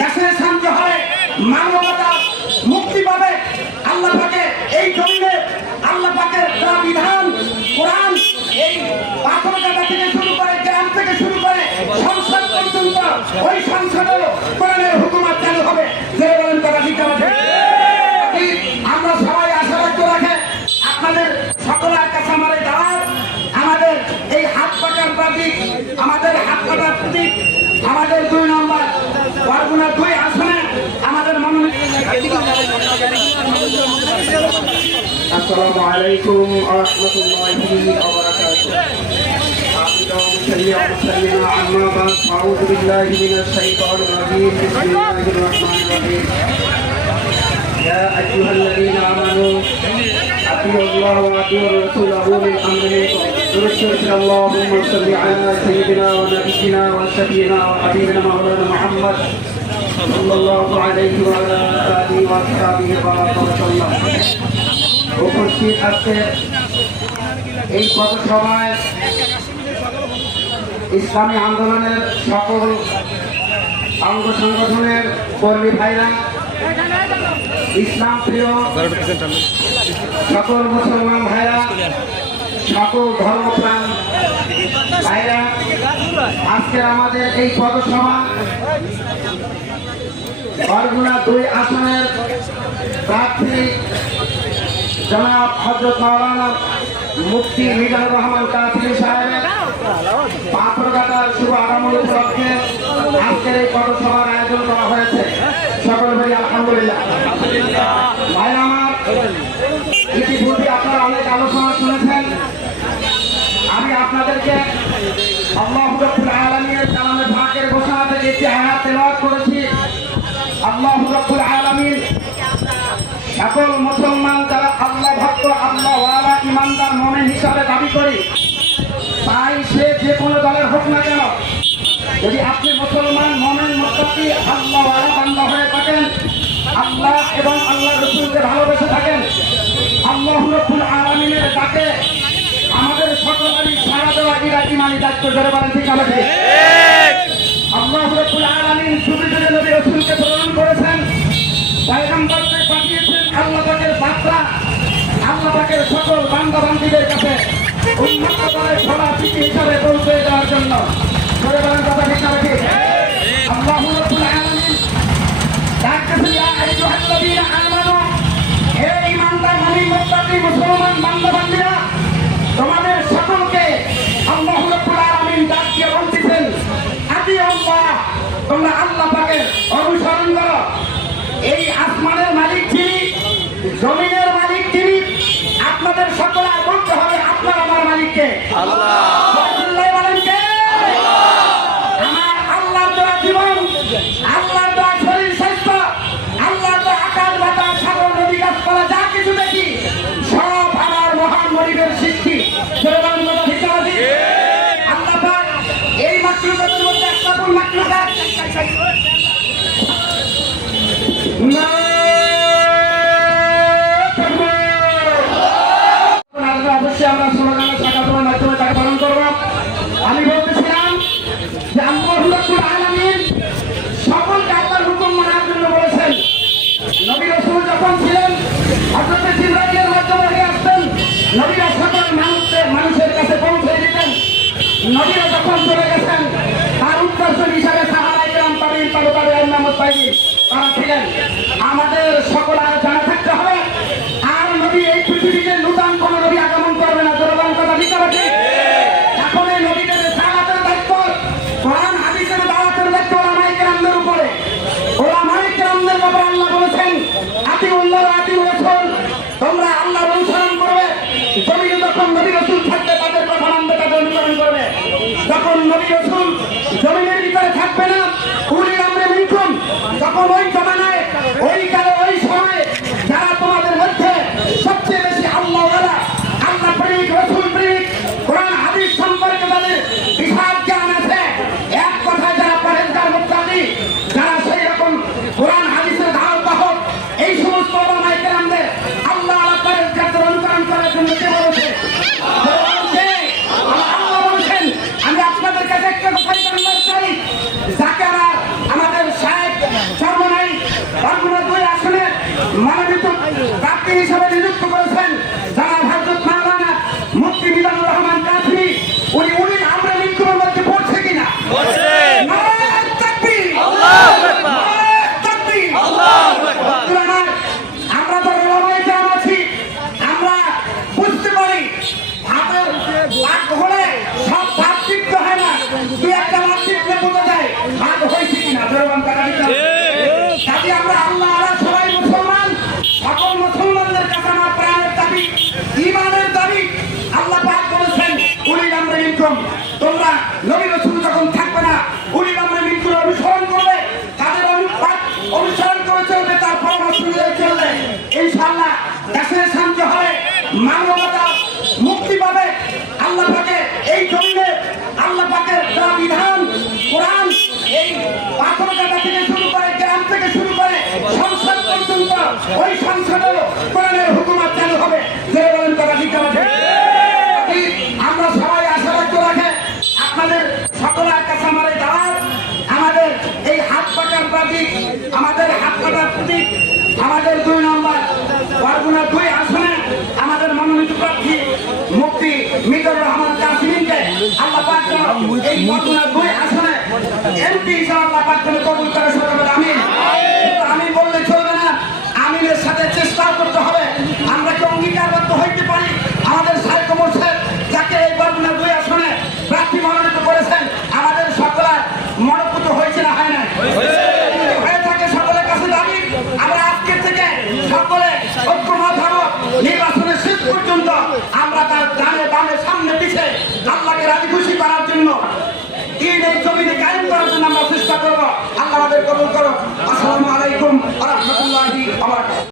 দেশের শান্তি হবে মানবতা মুক্তি পাবে। আল্লাহ পাকে এই জমিনে আল্লাহ পাকের যা বিধান, কোরআন, এই পাথর কাটা থেকে শুরু করে, গ্রাম থেকে শুরু করে সংসদ পর্যন্ত ওই সংসদেও কোরআনের হুকুমত السلام عليكم ورحمة الله وبركاته. أعوذ بالله من الشيطان الرجيم. بسم الله الرحمن الرحيم. يا أيها الذين آمنوا أطيعوا الله وأطيعوا الرسول الأمر منكم. نرسل اللهم صل على سيدنا ونبينا وشفينا وحبيبنا مولانا محمد صلى الله عليه وعلى آله وأصحابه وبارك وسلم উপস্থিত আছে। এই পথসভায় ইসলামী আন্দোলনের সকল অঙ্গ সংগঠনের কর্মী ভাইরা, ইসলাম প্রিয় সকল মুসলমান ভাইরা, সকল ধর্মপ্রাণ ভাইরা, আজকের আমাদের এই পথসভা বরগুনা দুই আসনের প্রার্থী জনাব হজরত মাওলানা মুফতি মিজানুর রহমান কাসিম সাহেবের পাথরঘাটার শুভ আগমন উপলক্ষে আজকের এই পথসভার আয়োজন করা হয়েছে। সকল ভাই, আলহামদুলিল্লাহ। ভাই, আমার ইতিপূর্বে আপনারা অনেক আলোচনা শুনেছেন। আমি আপনাদেরকে আল্লাহ আলামিনের কালামে ভাগের ঘোষণা থেকে একটি আয়াত করেছি। আল্লাহ ওয়ালা বান্দা আল্লাহ এবং আল্লাহ রসুলকে ভালোবেসে থাকেন। আল্লাহ রব্বুল আলামিনের ডাকে আমাদের সকলেরই সারা দেওয়া ইরাকি মানি দায়িত্ব ধরে পারেন ঠিক আছে? তোমরা আল্লাহ পাকের অনুসরণ করো। এই আসমানের মালিক যিনি, জমিনের মালিক যিনি, আপনাদের সকলে বলতে হবে আপনার আমার মালিককে। আল্লাহ। আমি বলতেছিলাম যে সকলকে আল্লাহর হুকুম মানার জন্য বলেছেন নবী রাসূল যখন ছিলেন হযরত জিবরাইলের মাধ্যমে হয়ে আসতেন নবীরা ছিলেন আমাদের সকল জানা থাকতে হবে। আর নবী এই পৃথিবীতে নূতন কোন নবী আগমন করবে না। জনগণ কথা দিতে পারবে এখন এই নবীদের সালাতের দায়িত্ব, কোরআন, হাদিসের দাওয়াতের দায়িত্ব ওলামাই কেরামদের উপরে। ওলামাই কেরামদের ব্যাপারে আল্লাহ বলেছেন আতি উল্লাহ আতি রসুল। তোমরা আল্লাহর অনুসরণ করবে। জমিনে যখন নবী রসুল থাকবে, তাদের কথা অনুসরণ করবে। যখন নবী রসুল জমিনের ভিতরে থাকবে না উনি আমরা মিনকুম তখন ওই নবী রাসূল যখন থাকবে না উনি নামরে মিনকুম অনুসরণ করবে, তাদের অনুসরণ করে চলবে তার পরামর্শ অনুযায়ী চলবে ইনশাআল্লাহ দেশের শান্তি হবে, মানবতা মুক্তি পাবে। আল্লাহ পাকে এই জমিনে, আল্লাহ পাকের যা বিধান, কোরআন, এই পাথর কাটা থেকে শুরু করে, গ্রাম থেকে শুরু করে সংসদ পর্যন্ত ওই সংসদেও কোরআনের সকলের কাছে আমার এই দাওয়াত, আমাদের এই হাত পাকার প্রতীক, আমাদের হাত কাটার প্রতীক, আমাদের দুই নম্বর, বরগুনা দুই আসনে আমাদের মনোনীত প্রার্থী মুক্তি মিদুর রহমান কাশ্মীরকে আল্লাহ পাক এই বরগুনা দুই আসনে এমপি হিসাবে আল্লাহ পাক কবুল করে আমাদের কবুল করো। আসসালামু আলাইকুম আ রহমতুল্লাহি